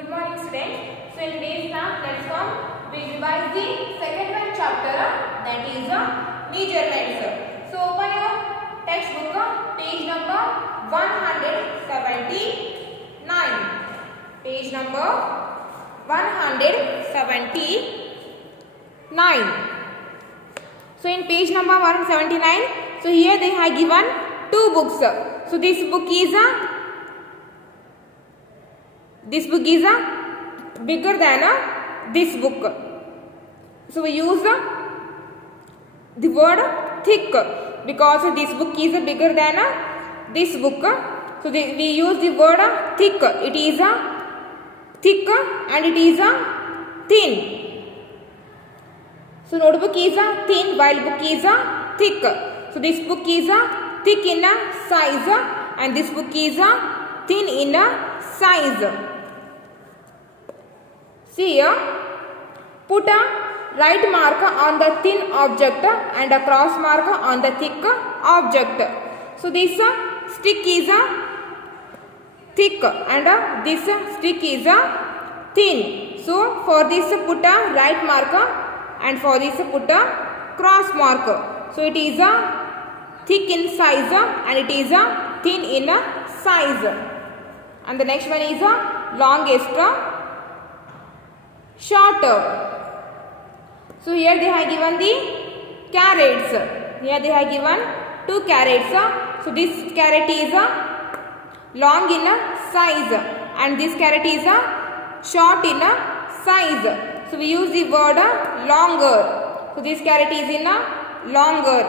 Good morning students. So in today's class, let's come we revise the second one chapter that is measurements. So open your textbook page number 179. Page number 179. So in page number 179, so here they have given two books. So this book is bigger than this book. So we use the word thick because this book is bigger than this book. So we use the word thick. It is thick and it is thin. So notebook is thin while book is thick. So this book is thick in size and this book is thin in size. See here, put a right mark on the thin object and a cross mark on the thick object. So this stick is thick and this stick is thin. So for this put a right mark and for this put a cross mark. So it is thick in size and it is thin in size. And the next one is longest, shorter. So here they have given the carrots. Here they have given two carrots. So this carrot is long in size and this carrot is short in size. So we use the word longer. So this carrot is in longer.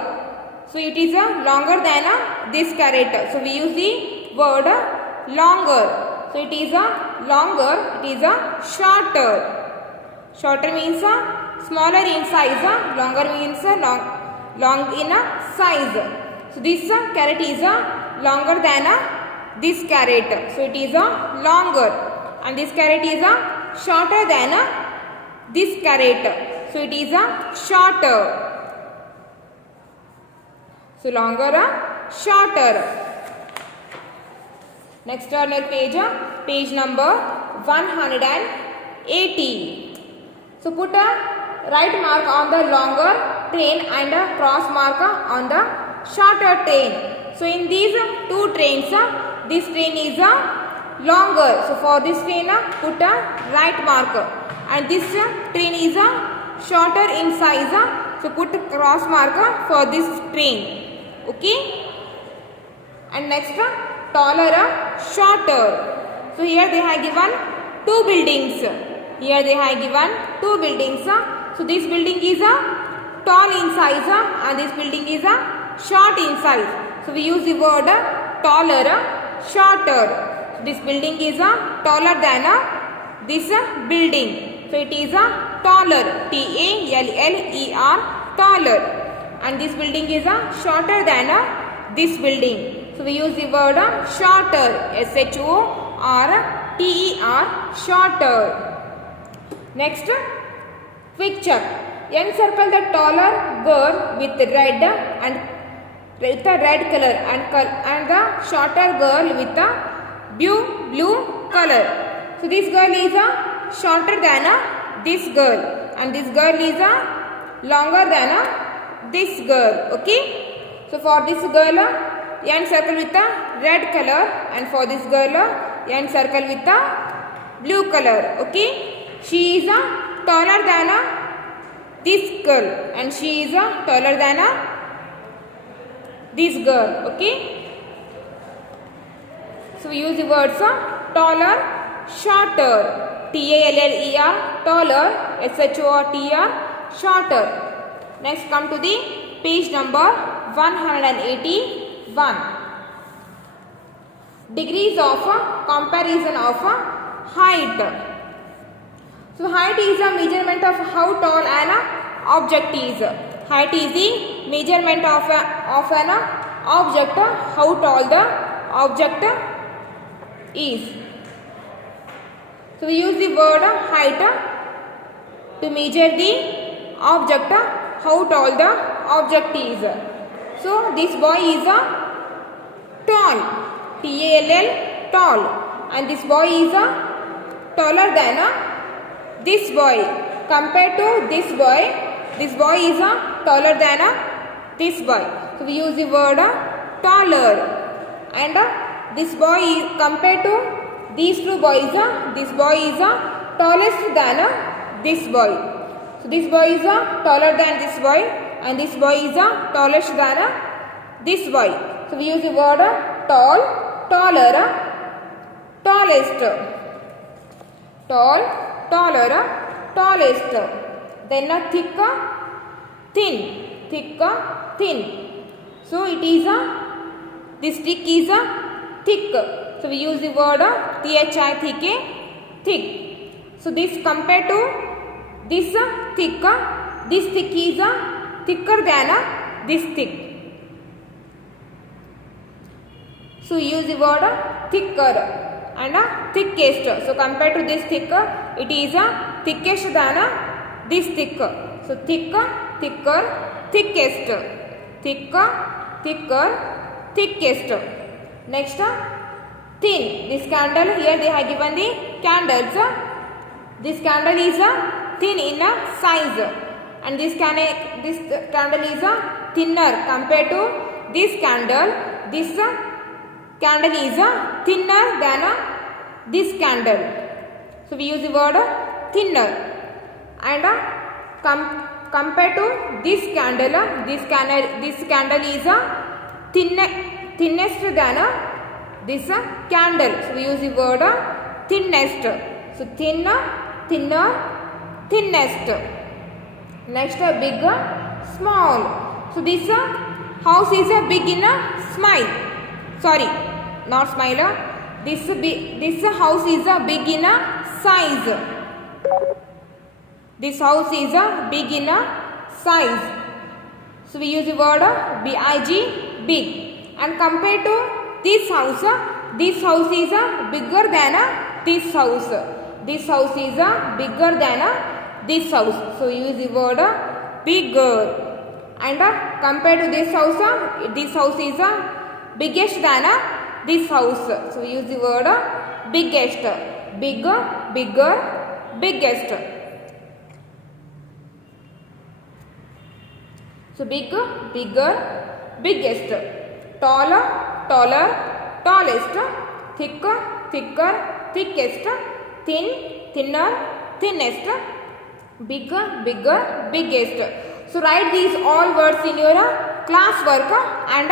So it is longer than this carrot. So we use the word longer. So it is longer, it is shorter. Shorter means smaller in size, longer means long in size. So this carrot is longer than this carrot. So it is longer and this carrot is shorter than this carrot. So it is shorter. So longer, shorter. Next on your page number 180. So put a right mark on the longer train and a cross mark on the shorter train. So in these two trains, this train is longer. So for this train, put a right mark and this train is shorter in size. So put cross mark for this train. Okay. And next, taller, shorter. So here they have given two buildings. Here they have given two buildings. So this building is tall in size and this building is short in size. So we use the word taller, shorter. So this building is taller than this building. So it is taller, T-A-L-L-E-R, taller. And this building is shorter than this building. So we use the word shorter, S-H-O-R-T-E-R, shorter. Next, picture. Encircle the taller girl with red and with a red color and the shorter girl with a blue color. So this girl is shorter than this girl and this girl is longer than this girl. Okay. So for this girl, encircle with a red color and for this girl, encircle with a blue color. Okay. She is taller than this girl and she is taller than this girl. Okay. So we use the words taller, shorter, T-A-L-L-E-R, taller, S-H-O-R-T-R, shorter. Next come to the page number 181. Degrees of comparison of height. So height is a measurement of how tall an object is. Height is the measurement of an object, how tall the object is. So we use the word height to measure the object, how tall the object is. So this boy is tall, T-A-L-L, tall, and this boy is taller than this boy. Compared to this boy is taller than this boy. So we use the word taller. And this boy is compared to these two boys, this boy is tallest than this boy. So this boy is taller than this boy and this boy is tallest than this boy. So we use the word tall, taller, tallest. Tall, taller, tallest. Then thick, thin, thick, thin. So it is this thick is thick. So we use the word thick, thick. So this compared to this thick is thicker than this thick. So use the word thicker and thickest. So compared to this thick, it is thickest than this thick. So thick, thicker, thickest. Thicker, thicker, thickest. Next, thin. This candle, here they have given the candles. This candle is thin in size and this candle is thinner compared to this candle. This candle is thinner than this candle. So we use the word thinner. And compared to this candle is thinnest than this candle. So we use the word thinnest. So thin, thinner, thinnest. Next, big, small. So this house is big in smile. Sorry, not smile. This house is big in size. This house is big in size. So we use the word big, big. And compared to this house is bigger than this house. This house is bigger than this house. So use the word bigger. And compared to this house is biggest than this house. So use the word biggest. Big, bigger, biggest. So big, bigger, biggest. Taller, taller, tallest. Thick, thicker, thickest. Thin, thinner, thinnest. Bigger, bigger, biggest. So write these all words in your class work and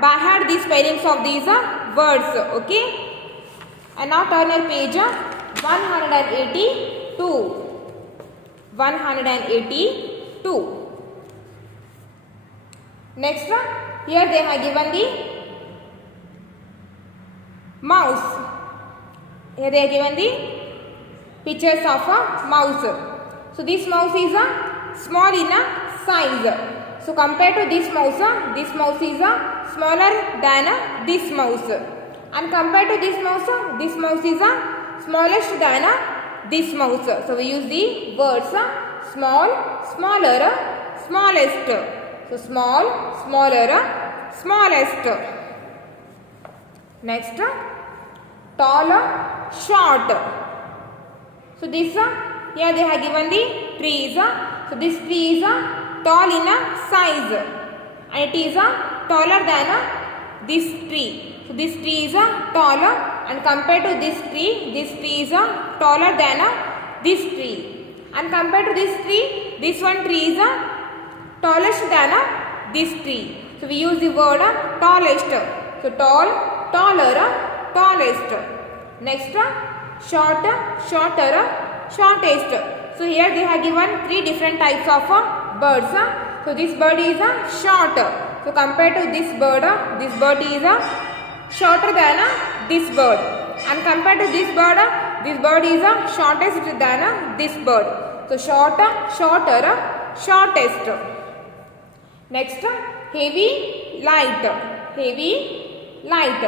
by heart the spellings of these words. Okay. And now turn your page 182. 182. Next, here they have given the mouse. Here they have given the pictures of a mouse. So this mouse is small in size. So compared to this mouse is smaller than this mouse. And compared to this mouse is smallest than this mouse. So we use the words small, smaller, smallest. So small, smaller, smallest. Next, tall, short. So this here they have given the trees. So this tree is tall in size and it is taller than this tree. So this tree is taller and compared to this tree is taller than this tree. And compared to this tree, this one tree is tallest than this tree. So we use the word tallest. So tall, taller, tallest. Next, short, shorter, shortest. So here they have given three different types of birds. So this bird is short. So compared to this bird is shorter than this bird. And compared to this bird is shortest than this bird. So short, shorter, shortest. Next, heavy, light. Heavy, light.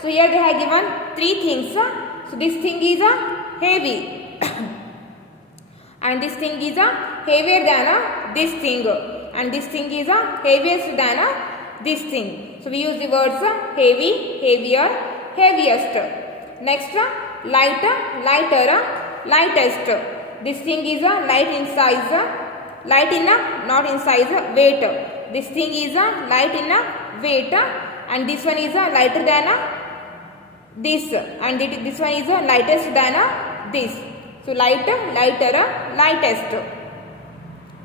So here they have given three things. So this thing is heavy. And this thing is heavier than this thing. And this thing is heaviest than this thing. So we use the words heavy, heavier, heaviest. Next, light, lighter, lightest. This thing is a light in size, light in a not in size, weight. This thing is a light in a weight, and this one is a lighter than a this, and this one is a lightest than a this. So light, lighter, lightest.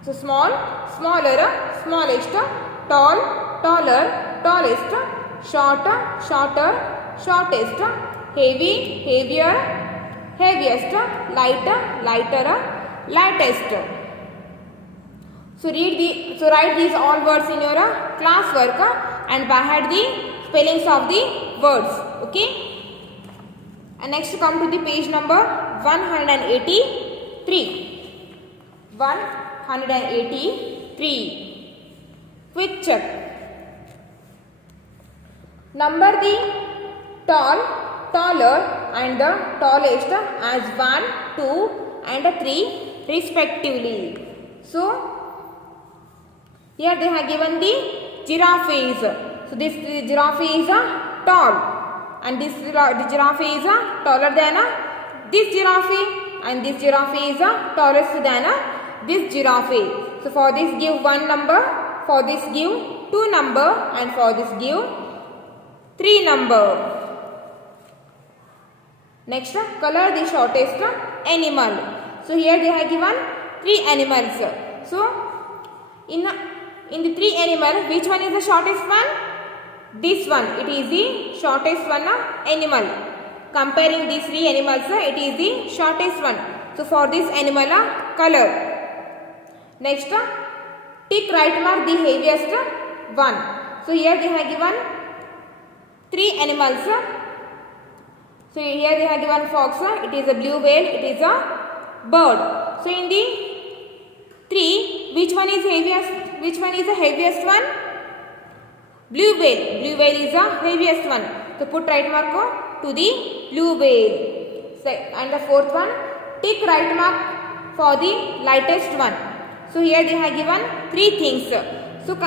So small, smaller, smallest, tall, taller, tallest, short, shorter, shortest, heavy, heavier, heaviest, light, lighter, lightest. So write these all words in your class work and by heart the spellings of the words. Okay. And next come to the page number 183. 183. Quick check. Number the tall, taller and the tallest as 1, 2 and 3 respectively. So here they have given the giraffe is. So this giraffe is tall, and this giraffe is taller than this giraffe, and this giraffe is tallest than this giraffe. So for this give 1 number, for this give 2 number, and for this give 3 number. Next, color the shortest animal. So here they have given 3 animals. So in the 3 animal, which one is the shortest one? This one. It is the shortest one animal. Comparing these 3 animals, it is the shortest one. So for this animal, color. Next, tick right mark the heaviest one. So here they have given 3 animals. So here they have given fox. It is a blue whale. It is a bird. So in the 3, which one is heaviest? Which one is the heaviest one? Blue whale. Blue whale is the heaviest one. So put right mark to the blue whale. So, and the 4th one, tick right mark for the lightest one. So here they have given 3 things. So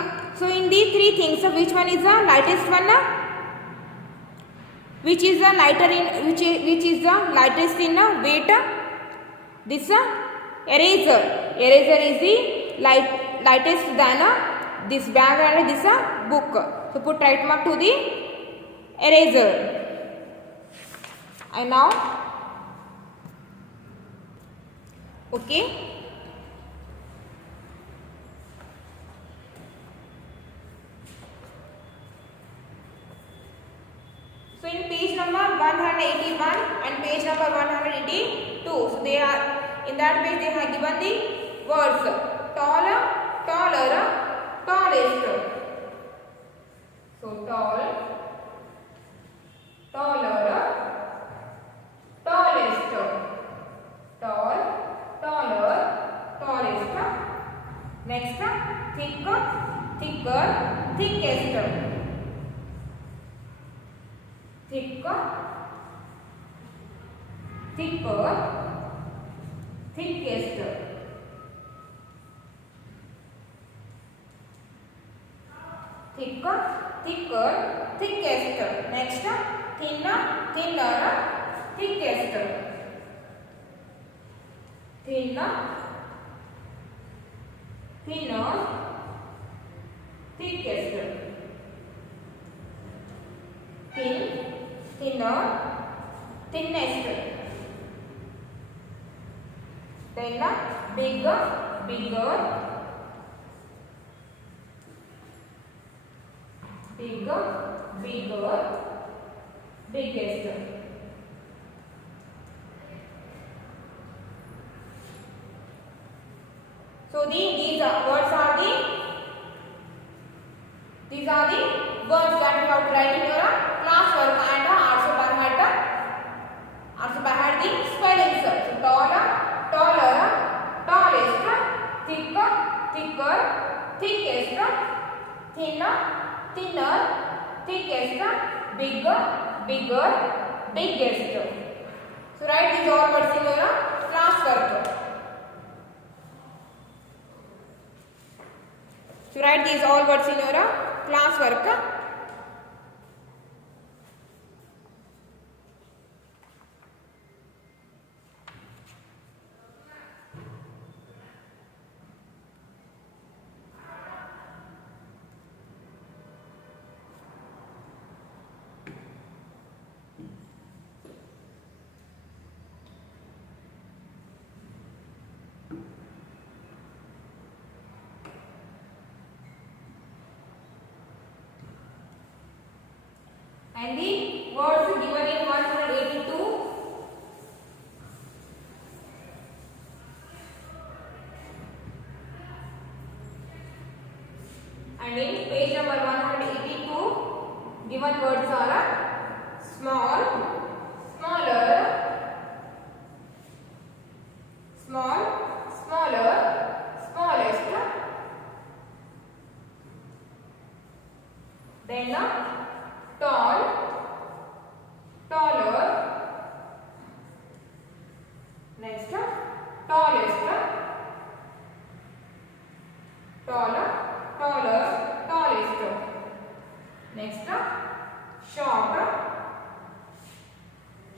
in the 3 things, which one is the lightest one? Which is the lighter in which is the lightest in weight? This eraser. Eraser is the lightest than this bag and this book. So put right mark to the eraser. And now, okay. So in page number 181 and page number 182, so they are in that page they have given the words taller, taller, tallest. So tall, taller, tallest, tall, taller, tallest. Next, thicker, thicker, thickest. Thicker, thicker, thickest. Thicker, thicker, thickest. Next, thinner, thinner, thickest. Thinner, thinner, thickest. Thin, thinner, thinnest. Then bigger, bigger, bigger, bigger, biggest. So these words are the words that you have to write in your class work and also by heart the spellings. So taller, taller, tallest, thicker, thicker, thickest, thinner, thinner, thickest, bigger, bigger, biggest. So write these all words in your class work. So write these all words in your class work.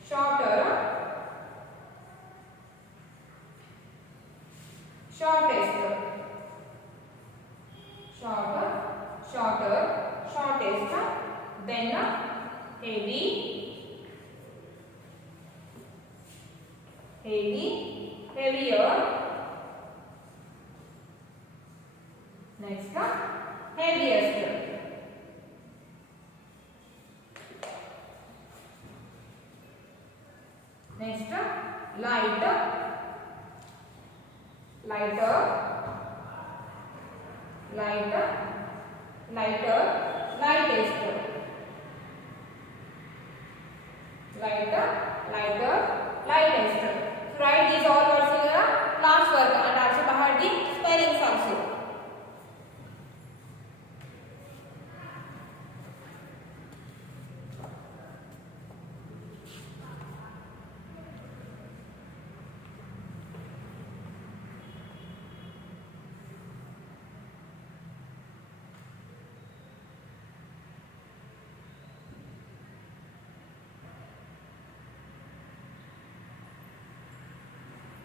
shorter, shortest, shorter, shorter, shortest, then heavy, heavy, heavier, next heaviest, next light, lighter, lighter, lighter, lightest, lighter, lighter, lightest. So write these all words in your class work and also bahar the spellings also.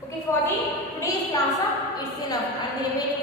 Okay, for the today's class, it's enough, and the remaining